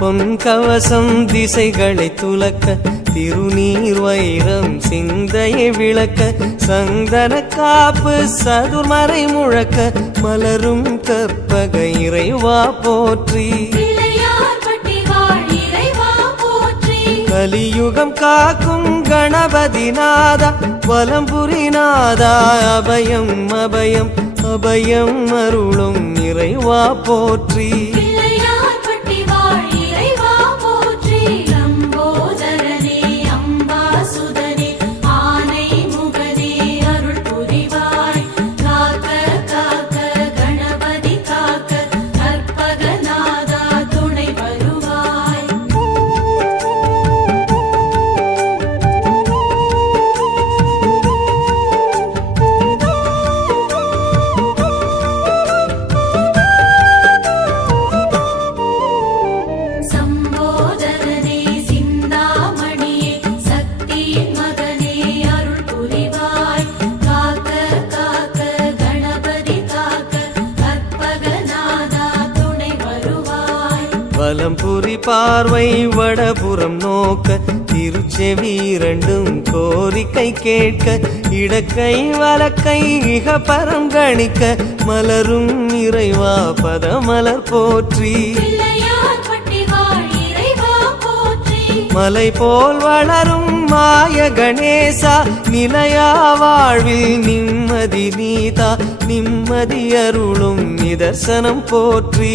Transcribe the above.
பொன் கவசம் திசைகளை துலக்க திருநீர் வைரம் சிந்தையை விளக்க சந்தன காப்பு சதுர்மறை முழக்க மலரும் கற்பக இறைவா போற்றி கலியுகம் காக்கும் கணபதி நாதா வலம்புரி நாதா அபயம் அபயம் அபயம் அருளும் இறைவா போற்றி வலம்புரி பார்வை வடபுறம் நோக்க திருச்செவி இரண்டும் கோரிக்கை கேட்க இடக்கை வலக்கை இகபரம் கணிக்க மலரும் இறைவா பதமலர் போற்றி மலை போல் வளரும் மாய கணேசா நிலையா வாழ்வில் நிம்மதி நீதா நிம்மதி அருளும் நிதர்சனம் போற்றி